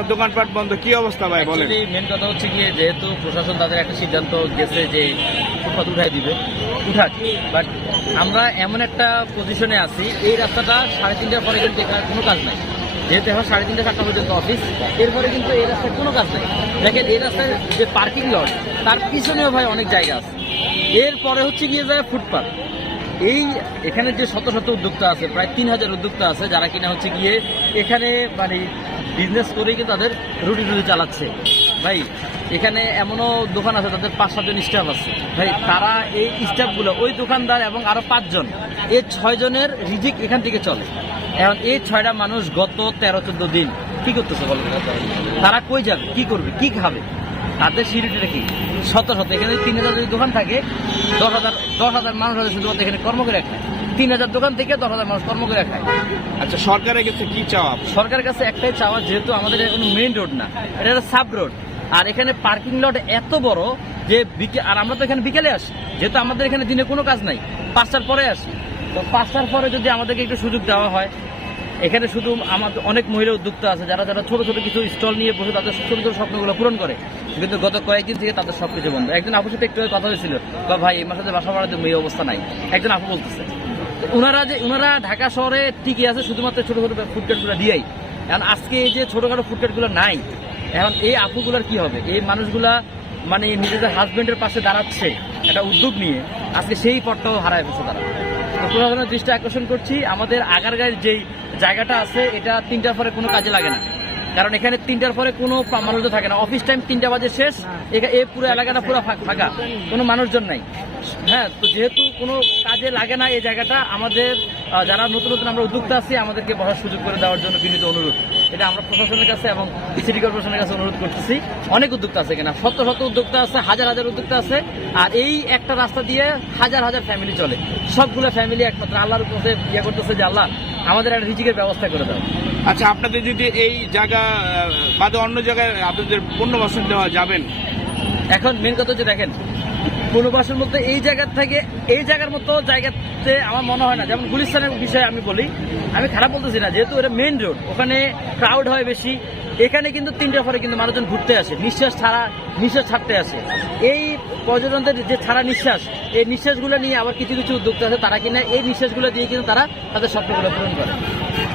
আপনার দোকানপাট বন্ধ, কি অবস্থা ভাই বলেন? মেন কথা হচ্ছে গিয়ে যেহেতু প্রশাসন তাদের একটা সিদ্ধান্ত গেছে যে ফুটপাত উঠাই দিবে, উঠাক, বাট আমরা এমন একটা পজিশনে আছি, এই রাস্তাটা 3:30টার পরে কিন্তু এখানে কোনো কাজ নাই। যেহেতু এখন 3:30 4টা পর্যন্ত অফিস, এরপরে কিন্তু এই রাস্তায় কোনো কাজ নাই। দেখেন এই রাস্তায় যে পার্কিং লট, তার পিছনেও ভাই অনেক জায়গা আছে। এরপরে হচ্ছে গিয়ে যায় ফুটপাত। এই এখানে যে শত শত উদ্যোক্তা আছে, প্রায় 3000 উদ্যোক্তা আছে, যারা কিনা হচ্ছে গিয়ে এখানে মানে বিজনেস করে কিন্তু তাদের রুটি চালাচ্ছে। ভাই এখানে এমনও দোকান আছে তাদের 5-7 জন স্টাফ আছে। ভাই তারা এই স্টাফগুলো, ওই দোকানদার এবং আরো 5 জন, এই 6 জনের রিজিক এখান থেকে চলে। এখন এই 6টা মানুষ গত 13-14 দিন কি করতেছে বলো? তারা কই যাবে, কি করবে, কি খাবে? তাদের সিঁড়িটা কি শত শত, এখানে 3000 যদি দোকান থাকে, 10,000 মানুষ আছে শুধুমাত্র এখানে কর্ম করে খায়। 3000 দোকান থেকে 10,000 মানুষ কর্ম করে খায়। আচ্ছা, সরকারের কাছে কি চাওয়া? সরকারের কাছে একটাই চাওয়া, যেহেতু আমাদের কোনো মেইন রোড না, এটা একটা সাব রোড, আর এখানে পার্কিং লট এত বড় যে আর আমরা তো এখানে বিকেলে আসি, যেহেতু আমাদের এখানে দিনে কোনো কাজ নাই, 5টার পরে আসি। তো 5টার পরে যদি আমাদেরকে একটু সুযোগ দেওয়া হয়, এখানে শুধু আমাদের অনেক মহিলা উদ্যোক্তা আছে যারা ছোট ছোট কিছু স্টল নিয়ে বসে তাদের ছোট ছোট স্বপ্নগুলো পূরণ করে, কিন্তু গত কয়েকদিন থেকে তাদের সবকিছু বন্ধ। একজন আপুর সাথে একটু কথা হয়েছিল, বা ভাই এই মাসে বাসা ভাড়াতে এই অবস্থা নাই। একজন আপু বলতেছে ওনারা ঢাকা শহরে টিকে আছে শুধুমাত্র ছোট ছোট ফুডকার্টগুলো দিয়েই। কারণ আজকে এই যে ছোটখাটো ফুডকার্টগুলো নাই, এখন এই আপুগুলার কি হবে? এই মানুষগুলা মানে নিজেদের হাজবেন্ডের পাশে দাঁড়াচ্ছে একটা উদ্যোগ নিয়ে, আজকে সেই পথটাও হারায় ফেলছে তারা। প্রশাসনের দৃষ্টি আকর্ষণ করছি, আমাদের আগারগাঁয়ের যেই জায়গাটা আছে এটা 3টার পরে কোনো কাজে লাগে না, কারণ এখানে 3টার পরে কোনো মানুষ থাকে না। অফিস টাইম 3টা বাজে শেষ, এই পুরো এলাকাটা পুরো ফাঁকা, কোনো মানুষজন নাই। হ্যাঁ, তো যেহেতু কোনো কাজে লাগে না এই জায়গাটা, আমাদের যারা নতুন নতুন আমরা উদ্যোক্তা আছি, আমাদেরকে বসার সুযোগ করে দেওয়ার জন্য বিনীত অনুরোধ। এটা আমরা প্রশাসনের কাছে এবং সিটি কর্পোরেশনের কাছে অনুরোধ করতেছি। অনেক উদ্যোক্তা আছে এখানে, শত শত উদ্যোক্তা আছে, হাজার হাজার উদ্যোক্তা আছে, আর এই একটা রাস্তা দিয়ে হাজার হাজার ফ্যামিলি চলে। সবগুলো ফ্যামিলি একমাত্র আল্লাহর উপরে ইয়ে করতেছে যে আল্লাহ আমাদের একটা রিজিকের ব্যবস্থা করে দাও। আচ্ছা, আপনাদের যদি এই জায়গা বাদে অন্য জায়গায় আপনাদের পুনর্বাসন দেওয়া যাবেন? এখন মেন কথা হচ্ছে দেখেন, পুনর্বাসন বলতে এই জায়গার থেকে এই জায়গার মতো জায়গাতে আমার মনে হয় না। যেমন গুলিস্তানের বিষয়ে আমি বলি, আমি খারাপ বলতেছি না, যেহেতু এটা মেইন রোড, ওখানে ক্রাউড হয় বেশি। এখানে কিন্তু 3টার পরে কিন্তু মানুষজন ঘুরতে আসে, নিঃশ্বাস ছাড়তে আসে। এই পর্যটনদের যে ছাড়া নিঃশ্বাস, এই নিঃশ্বাসগুলো নিয়ে আবার কিছু কিছু উদ্যোক্তা আছে, তারা কিনা এই নিঃশ্বাসগুলো দিয়ে কিন্তু তারা তাদের স্বপ্নগুলো পূরণ করে।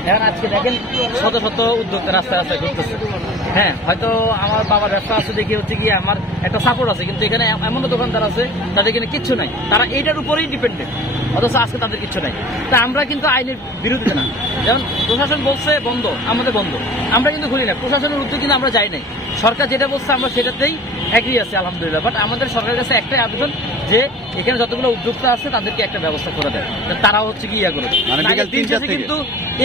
এখন আজকে দেখেন শত শত উদ্যোক্তা রাস্তায় রাস্তায় ঘুরতেছে। হ্যাঁ, হয়তো আমার বাবার ব্যবসা আছে দেখি হচ্ছে কি আমার একটা সাপোর্ট আছে, কিন্তু এখানে এমন দোকানদার আছে তাদের এখানে কিচ্ছু নাই, তারা এইটার উপরেই ডিপেন্ডেন্ট, অথচ আজকে তাদের কিচ্ছু নাই। তা আমরা কিন্তু আইনের বিরুদ্ধে না। যেমন প্রশাসন বলছে বন্ধ, আমাদের বন্ধ, আমরা কিন্তু ঘুরি না। প্রশাসনের উদ্যোগ কিন্তু আমরা যাই নাই, সরকার যেটা বলছে আমরা সেটাতেই এগ্রি আছি আলহামদুলিল্লাহ। বাট আমাদের সরকারের কাছে একটাই আবেদন যে এখানে যতগুলো উদ্যোক্তা আছে তাদেরকে একটা ব্যবস্থা করে দেয়, তারাও হচ্ছে কি ইয়া করে। কিন্তু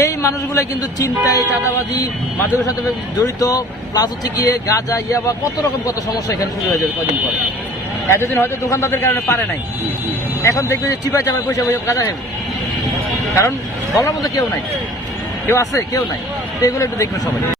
এই মানুষগুলো কিন্তু চিন্তায়, চাঁদাবাজি, মাদকের সাথে জড়িত, প্লাস হচ্ছে গিয়ে গাঁজা, ইয়াবা, কত সমস্যা এখানে শুরু হয়ে যাবে কদিন পরে। এতদিন হয়তো দোকানদারদের কারণে পারে নাই, এখন দেখবে যে চিপায় চাপায় পয়সা গাঁজা খাবে, কারণ বলার মতো কেউ নাই, কেউ আছে কেউ নাই। তো এগুলো একটু দেখবেন সবাই।